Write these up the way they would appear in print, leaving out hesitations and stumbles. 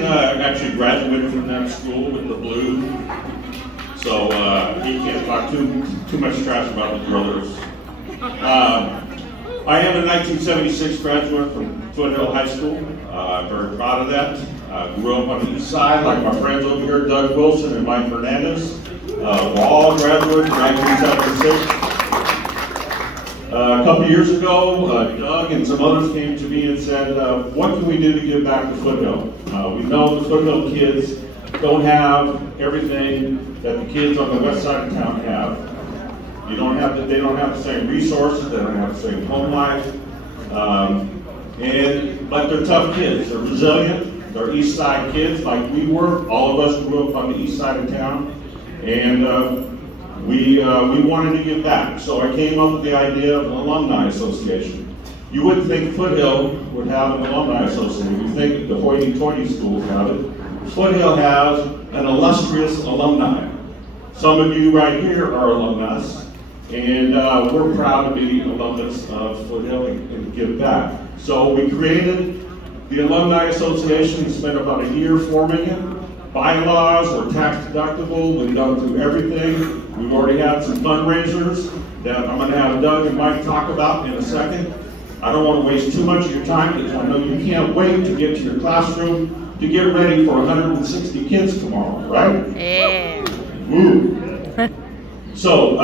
Ryan actually graduated from that school with the blue, so he can't talk too much trash about his brothers. I am a 1976 graduate from Foothill High School. I'm very proud of that. Grew up on the east side, like my friends over here, Doug Wilson and Mike Fernandez. We're all graduates in 1976. A couple years ago, Doug and some others came to me and said, what can we do to give back to Foothill? We know the Foothill kids don't have everything that the kids on the west side of town have. They don't have the same resources, they don't have the same home life, but they're tough kids. They're resilient. They're east side kids like we were. All of us grew up on the east side of town, and we wanted to give back. So I came up with the idea of an alumni association. You wouldn't think Foothill would have an alumni association. You think the hoity-toity schools have it. Foothill has an illustrious alumni. Some of you right here are alumnus. And we're proud to be alumnus of Foothill and give back. So we created the Alumni Association, spent about a year forming it. Bylaws were tax deductible, we've gone through everything. We've already had some fundraisers that I'm going to have Doug and Mike talk about in a second. I don't want to waste too much of your time because I know you can't wait to get to your classroom to get ready for 160 kids tomorrow, right? Yeah. Woo. So,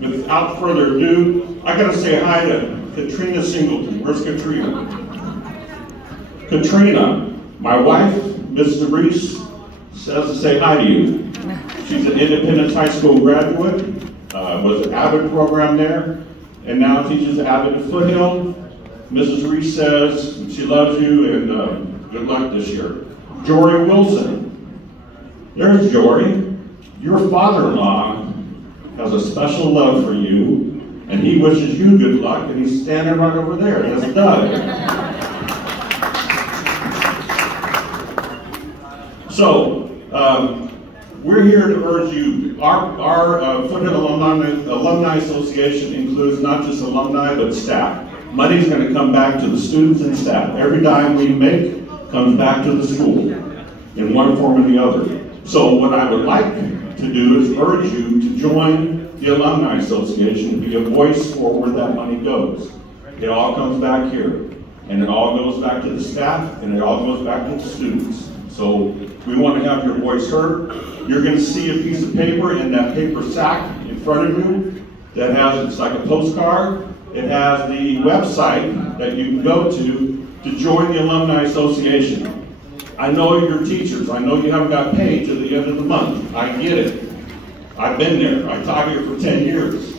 without further ado, I gotta say hi to Katrina Singleton. Where's Katrina? Katrina, my wife, Mrs. Reese, says to say hi to you. She's an Independence High School graduate, was an AVID program there, and now teaches AVID at Foothill. Mrs. Reese says she loves you and good luck this year. Jory Wilson. There's Jory. Your father-in-law has a special love for you, and he wishes you good luck, and he's standing right over there. That's Doug. So, we're here to urge you. Our Foothill Alumni Association includes not just alumni, but staff. Money's going to come back to the students and staff. Every dime we make comes back to the school in one form or the other. So what I would like to do is urge you to join the Alumni Association, to be a voice for where that money goes. It all comes back here, and it all goes back to the staff, and it all goes back to the students. So we want to have your voice heard. You're going to see a piece of paper in that paper sack in front of you that has, it's like a postcard. It has the website that you can go to join the Alumni Association. I know you're teachers. I know you haven't got paid till the end of the month. I get it. I've been there. I taught here for 10 years.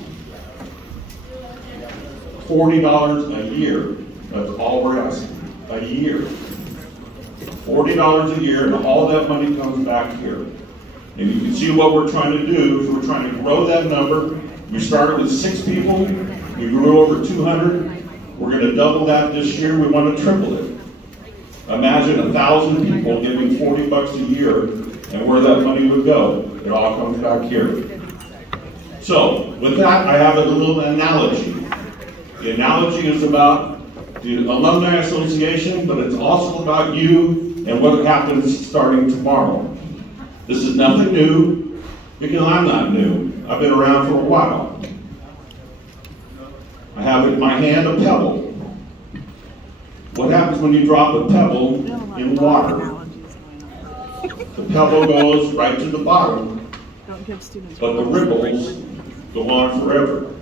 $40 a year. That's all we're asking. A year. $40 a year, and all that money comes back here. And you can see what we're trying to do is we're trying to grow that number. We started with 6 people. We grew over 200. We're going to double that this year. We want to triple it. Imagine 1,000 people giving $40 a year and where that money would go. It all comes back here. So, with that, I have a little analogy. The analogy is about the Alumni Association, but it's also about you and what happens starting tomorrow. This is nothing new, because I'm not new. I've been around for a while. I have in my hand a pebble. What happens when you drop a pebble in water? The pebble goes right to the bottom, but the ripples go on forever.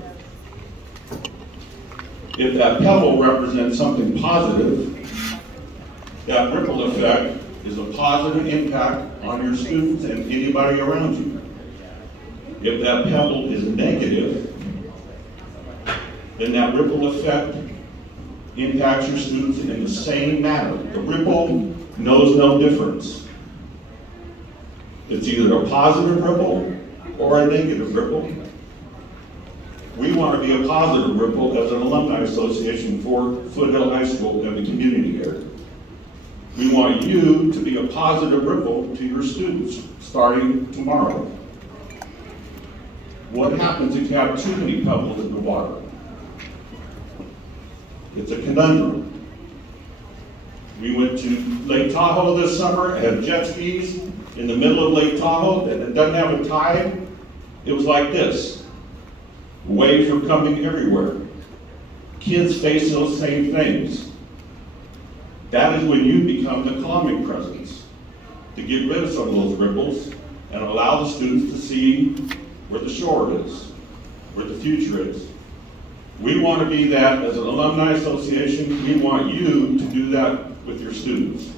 If that pebble represents something positive, that ripple effect is a positive impact on your students and anybody around you. If that pebble is negative, then that ripple effect impacts your students in the same manner. The ripple knows no difference. It's either a positive ripple or a negative ripple. We want to be a positive ripple as an alumni association for Foothill High School and the community here. We want you to be a positive ripple to your students starting tomorrow. What happens if you have too many pebbles in the water? It's a conundrum. We went to Lake Tahoe this summer, had jet skis in the middle of Lake Tahoe, and it doesn't have a tide. It was like this. Waves were coming everywhere. Kids face those same things. That is when you become the calming presence, to get rid of some of those ripples and allow the students to see where the shore is, where the future is. We want to be that as an alumni association. We want you to do that with your students.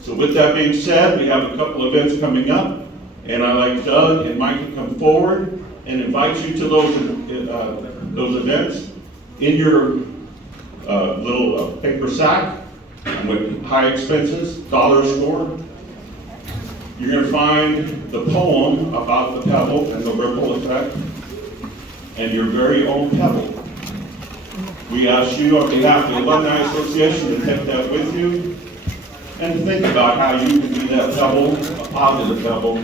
So with that being said, we have a couple events coming up, and I'd like Doug and Mike to come forward and invite you to those events in your little paper sack with high expenses, dollar store. You're going to find the poem about the pebble and the ripple effect and your very own pebble. We ask you on behalf of the Alumni Association to take that with you and think about how you can be that pebble, a positive pebble,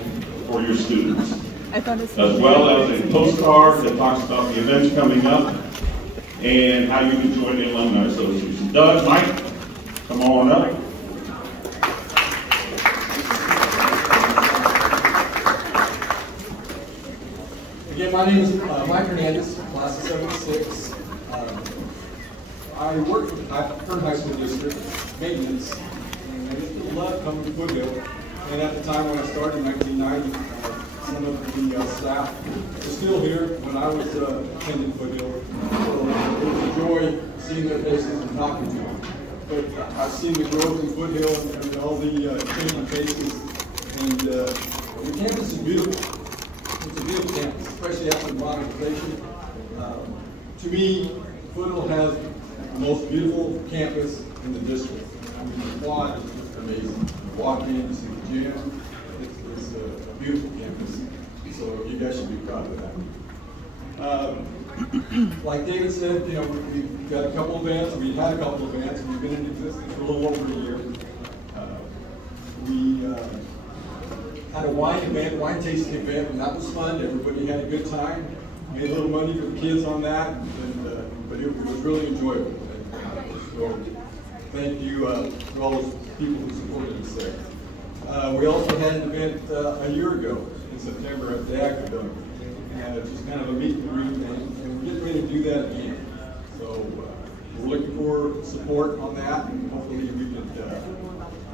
for your students. As well as a postcard that talks about the events coming up and how you can join the Alumni Association. Doug, Mike, come on up. Again, my name is Mike Hernandez, class of 76. I work with Kern High School District, maintenance, and I just love coming to Foothill. And at the time when I started in 1990, some of the staff was still here when I was attending Foothill. So it was a joy seeing their faces and talking to them. But I've seen the growth in Foothill and all the changing faces. And the campus is beautiful. It's a beautiful campus, especially after modernization. To me, Foothill has the most beautiful campus in the district. I mean, the quad is just amazing. You walk in, you see the gym. It's a beautiful campus. So you guys should be proud of that. Like David said, you know, we've got a couple events. We've had a couple events. We've been in existence for a little over a year. We had a wine tasting event, and that was fun. Everybody had a good time. Made a little money for the kids on that, but it was really enjoyable. So thank you to all those people who supported us there. We also had an event a year ago in September at the Ag Pavilion. Just kind of a meet and greet, and we're getting ready to do that again. So we're looking for support on that, and hopefully we can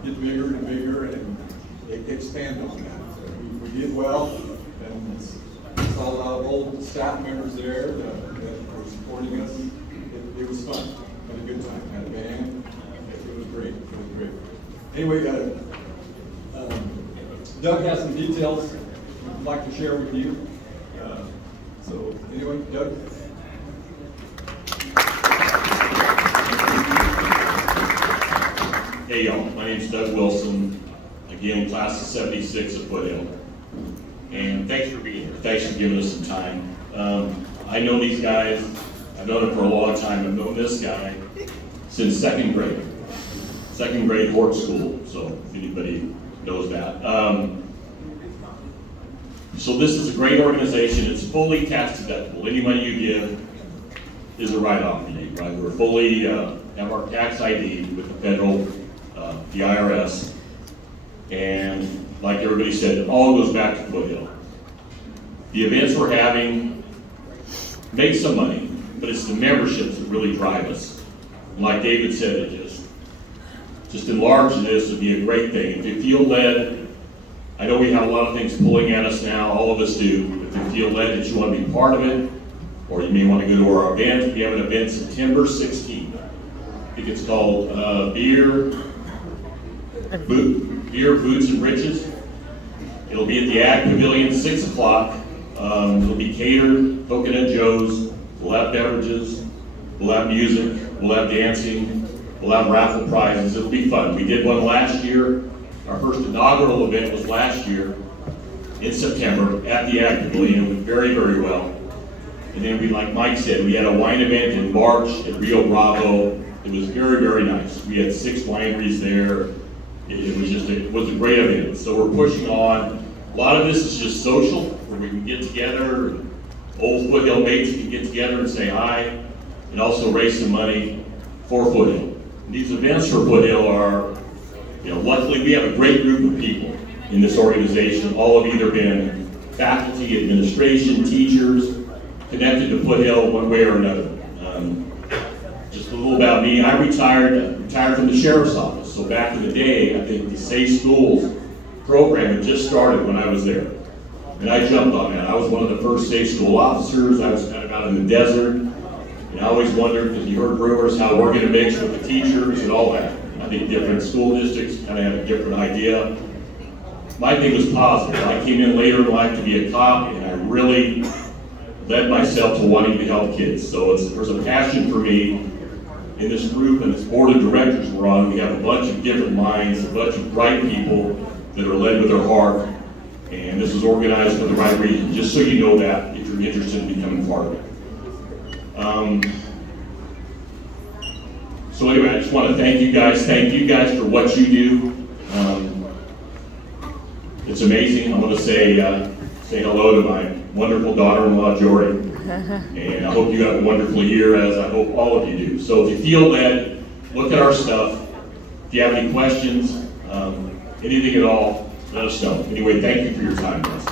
get bigger and bigger and expand on that. So we did well, and saw a lot of old staff members there that were supporting us. It was fun. Had a good time. Had a band. It was great. It was great. Anyway, Doug has some details I'd like to share with you. So anyway, Doug. Hey y'all, my name's Doug Wilson. Again, class of 76 at Foothill. And thanks for being here. Thanks for giving us some time. I know these guys. I've known them for a long time. I've known this guy since second grade. Second grade Hort School, so if anybody knows that. So this is a great organization. It's fully tax deductible. Any money you give is a write-off for you, right? We're fully, have our tax ID with the federal, the IRS. And like everybody said, it all goes back to Foothill. The events we're having make some money, but it's the memberships that really drive us. And like David said, it just enlarge this would be a great thing. If you feel led, I know we have a lot of things pulling at us now, all of us do. If you feel led that you want to be part of it, or you may want to go to our event, we have an event September 16th. I think it's called Beer, Boots, and Britches. It'll be at the Ag Pavilion, 6 o'clock. It'll be catered, Coconut Joe's. We'll have beverages, we'll have music, we'll have dancing, we'll have raffle prizes. It'll be fun. We did one last year. Our first inaugural event was last year in September at the Ag Pavilion. It went very, very well. And then like Mike said, we had a wine event in March at Rio Bravo. It was very, very nice. We had 6 wineries there. It was a great event. So we're pushing on. A lot of this is just social, where we can get together, and old Foothill mates can get together and say hi, and also raise some money for Foothill. These events for Foothill are, luckily we have a great group of people in this organization. All have either been faculty, administration, teachers, connected to Foothill one way or another. Just a little about me. I retired from the sheriff's office. So back in the day, I think the Safe Schools program had just started when I was there. And I jumped on that. I was one of the first safe school officers. I was kind of out in the desert. And I always wondered, because you heard rumors, how we're going to mix with the teachers and all that. I think different school districts kind of have a different idea. My thing was positive. I came in later in life to be a cop, and I really led myself to wanting to help kids. So there's a passion for me in this group and this board of directors we're on. We have a bunch of different minds, a bunch of bright people that are led with their heart. And this is organized for the right reason, just so you know that if you're interested in becoming part of it. So anyway, I just want to thank you guys. Thank you guys for what you do. It's amazing. I want to say hello to my wonderful daughter-in-law, Jory. And I hope you have a wonderful year, as I hope all of you do. So if you feel led, look at our stuff. If you have any questions, anything at all, let us know. Anyway, thank you for your time, guys.